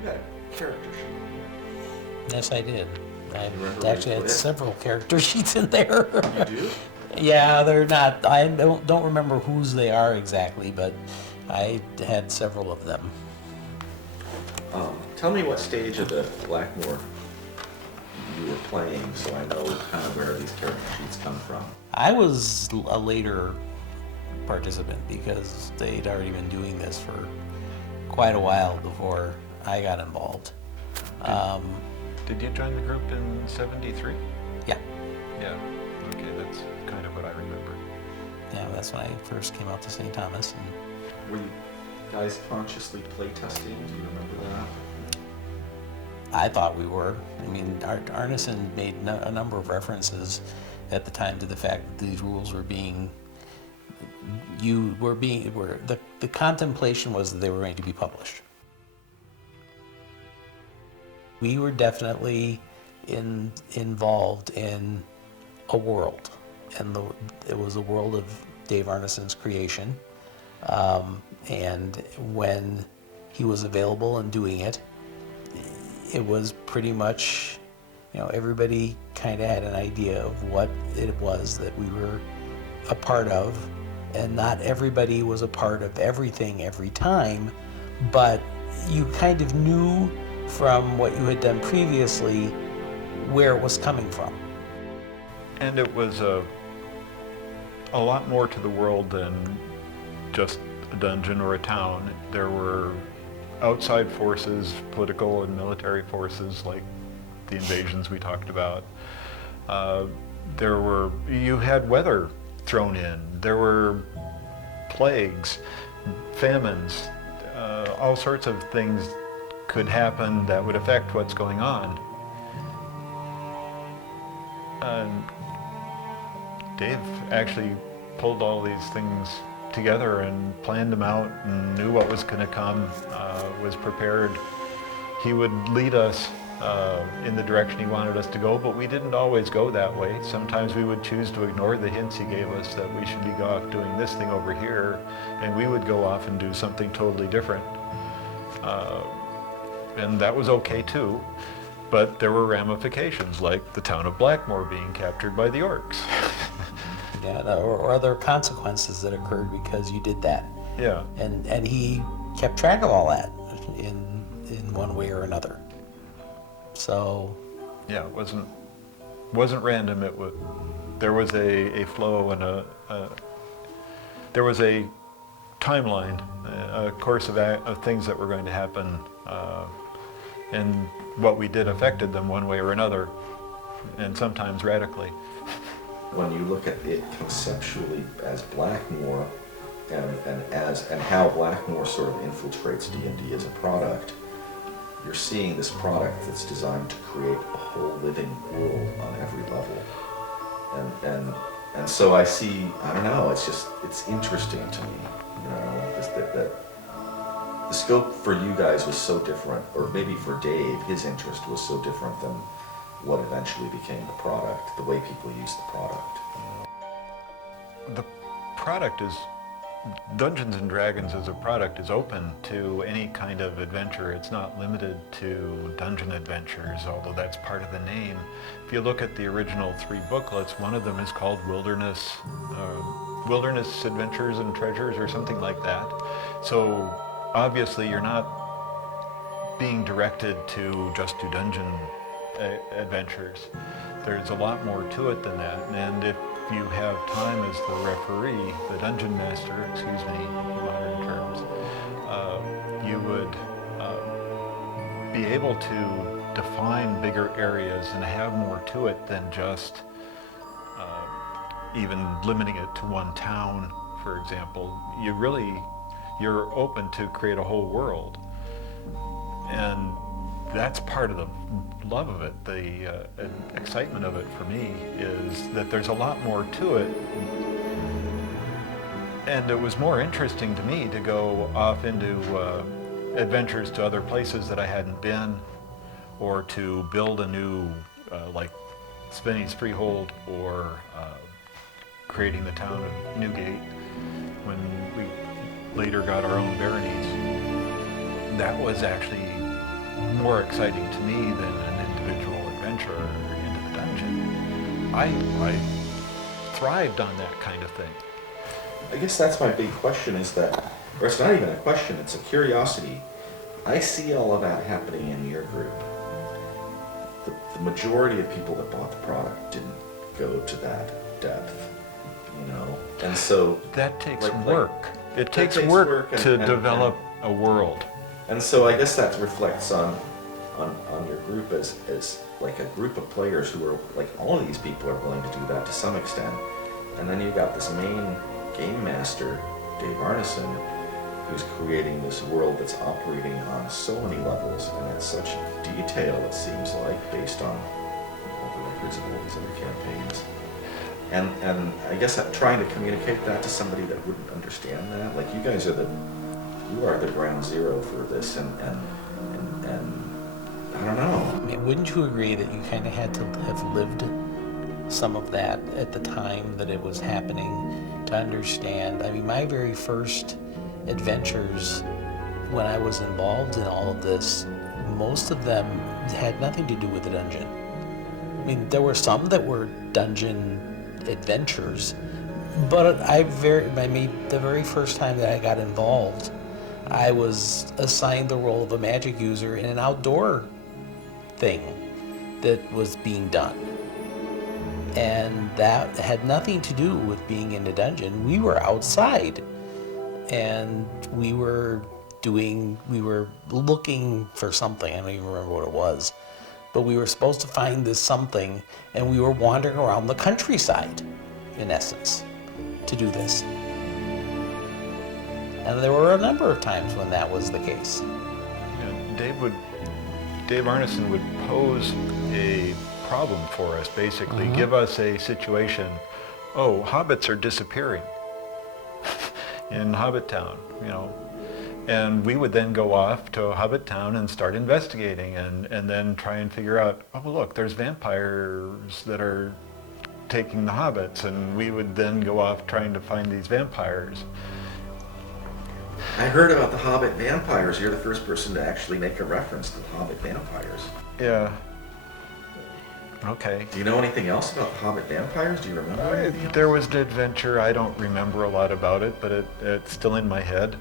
You had a character sheet. Yes, I did. I Remember actually what had it? several character sheets in there. You do? Yeah, they're not. I don't remember whose they are exactly, but I had several of them. Tell me what stage of the Blackmoor you were playing, so I know kind of where these character sheets come from. I was a later participant because they'd already been doing this for quite a while before I got involved. Did you join the group in '73? Yeah, Yeah. Okay, that's kind of what I remember. yeah, that's when I first came out to St. Thomas. And Were you guys consciously playtesting? Do you remember that? I thought we were. I mean, Arneson made a number of references at the time to the fact that these rules were being, the contemplation was that they were going to be published. We were definitely involved in a world, and it was a world of Dave Arneson's creation. And when he was available and doing it, it was pretty much, everybody kind of had an idea of what it was that we were a part of, and not everybody was a part of everything every time, but you kind of knew from what you had done previously where it was coming from. And it was a lot more to the world than just a dungeon or a town. There were outside forces, political and military forces, like the invasions we talked about. You had weather thrown in. There were plagues, famines, all sorts of things could happen that would affect what's going on. And Dave actually pulled all these things together and planned them out and knew what was going to come, was prepared. He would lead us in the direction he wanted us to go, but we didn't always go that way. Sometimes we would choose to ignore the hints he gave us that we should be off doing this thing over here, and we would go off and do something totally different. And that was okay too, but there were ramifications, like the town of Blackmoor being captured by the orcs. Yeah, or other consequences that occurred because you did that. Yeah. And he kept track of all that in one way or another. So Yeah, it wasn't random. There was a flow and there was a timeline, a course of things that were going to happen, and what we did affected them one way or another, and sometimes radically. When you look at it conceptually as Blackmoor and how Blackmoor sort of infiltrates D&D as a product, you're seeing this product that's designed to create a whole living world on every level. And so I see, I don't know, it's interesting to me, that the scope for you guys was so different, or maybe for Dave, his interest was so different than what eventually became the product, the way people use the product. The product is, Dungeons and Dragons as a product is open to any kind of adventure. It's not limited to dungeon adventures, although that's part of the name. If you look at the original 3 booklets, one of them is called Wilderness Adventures and Treasures or something like that. So obviously you're not being directed to just do dungeon adventures. There's a lot more to it than that, and if you have time as the referee, the dungeon master, in modern terms, you would be able to define bigger areas and have more to it than just even limiting it to one town, for example. You're open to create a whole world. And that's part of the love of it, the excitement of it for me, is that there's a lot more to it. And it was more interesting to me to go off into adventures to other places that I hadn't been, or to build a new, like Svenny's Freehold, or creating the town of Newgate when we later got our own baronies. That was actually more exciting to me than an individual adventurer into the dungeon. I thrived on that kind of thing. I guess that's my big question is that, or it's not even a question, it's a curiosity. I see all of that happening in your group. The majority of people that bought the product didn't go to that depth, you know? And so... That takes like, work. It takes takes work work to and develop a world. And so I guess that reflects on your group as like a group of players who are, like, all of these people are willing to do that to some extent. And then you've got this main game master, Dave Arneson, who's creating this world that's operating on so many levels and at such detail, it seems like, based on all the records of all these other campaigns. And I guess I'm trying to communicate that to somebody that wouldn't understand that. Like, you guys are the ground zero for this, and I don't know. I mean, wouldn't you agree that you kind of had to have lived some of that at the time that it was happening to understand? I mean, my very first adventures when I was involved in all of this, most of them had nothing to do with the dungeon. I mean, there were some that were dungeon adventures, but the very first time that I got involved, I was assigned the role of a magic user in an outdoor thing that was being done. And that had nothing to do with being in a dungeon. We were outside, and we were looking for something. I don't even remember what it was. But we were supposed to find this something, and we were wandering around the countryside, in essence, to do this. And there were a number of times when that was the case. Yeah, Dave Arneson would pose a problem for us, basically. Give us a situation. Oh, hobbits are disappearing in Hobbit Town, you know. And we would then go off to Hobbit Town and start investigating and then try and figure out, oh, look, there's vampires that are taking the hobbits, and we would then go off trying to find these vampires. I heard about the Hobbit vampires. You're the first person to actually make a reference to the Hobbit vampires. Yeah. Okay. Do you know anything else about the Hobbit vampires? Do you remember anything else? There was an adventure. I don't remember a lot about it, but it's still in my head.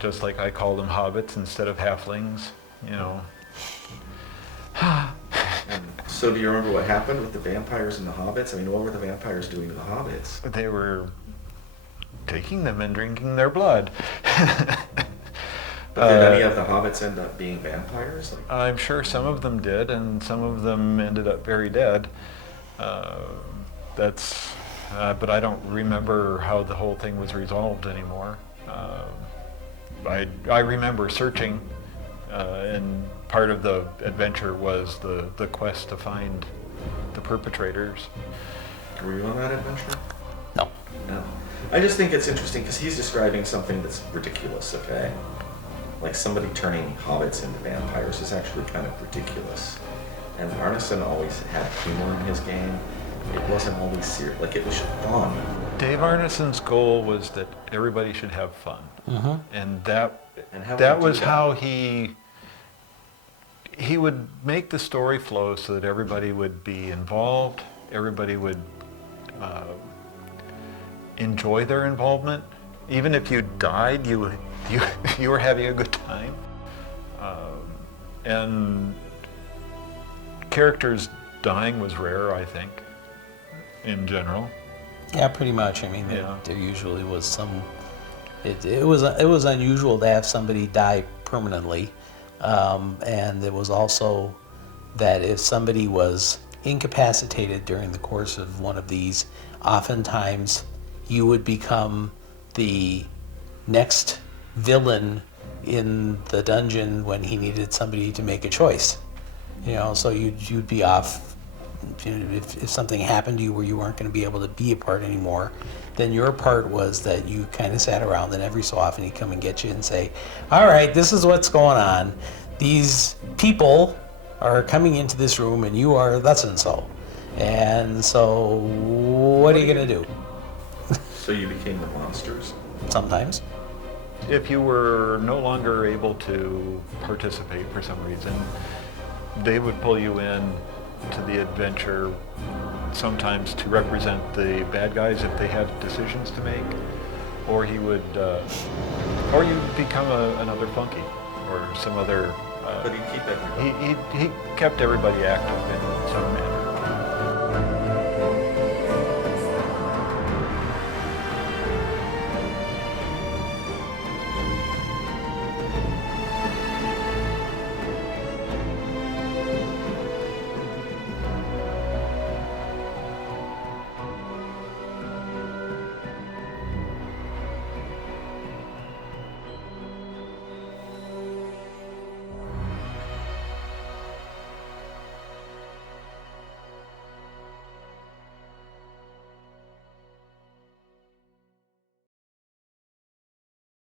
Just like I call them hobbits instead of halflings, you know. So do you remember what happened with the vampires and the hobbits? I mean, what were the vampires doing to the hobbits? They were taking them and drinking their blood. But did any of the hobbits end up being vampires? I'm sure some of them did, and some of them ended up very dead. But I don't remember how the whole thing was resolved anymore. I remember searching, and part of the adventure was the quest to find the perpetrators. Were you on that adventure? No. No. I just think it's interesting because he's describing something that's ridiculous, okay? Like somebody turning hobbits into vampires is actually kind of ridiculous. And Arneson always had humor in his game. It wasn't always serious. Like, it was fun. Dave Arneson's goal was that everybody should have fun. Mm-hmm. And that how that would he was do that? how he would make the story flow so that everybody would be involved, everybody would enjoy their involvement. Even if you died, you were having a good time. And characters dying was rare, I think, in general. Yeah, pretty much. I mean, Yeah. there usually was some. It was unusual to have somebody die permanently, and it was also that if somebody was incapacitated during the course of one of these, oftentimes you would become the next villain in the dungeon when he needed somebody to make a choice. You know, so you'd be off. You know, if something happened to you where you weren't going to be able to be a part anymore, then your part was that you kind of sat around, and every so often he'd come and get you and say, all right, this is what's going on. These people are coming into this room and you are thus and so. And so what are you going to do? So you became the monsters? Sometimes. if you were no longer able to participate for some reason, they would pull you in to the adventure sometimes to represent the bad guys if they had decisions to make, or he would, or you'd become another Funky or some other. But he'd keep everybody. He kept everybody active in some manner.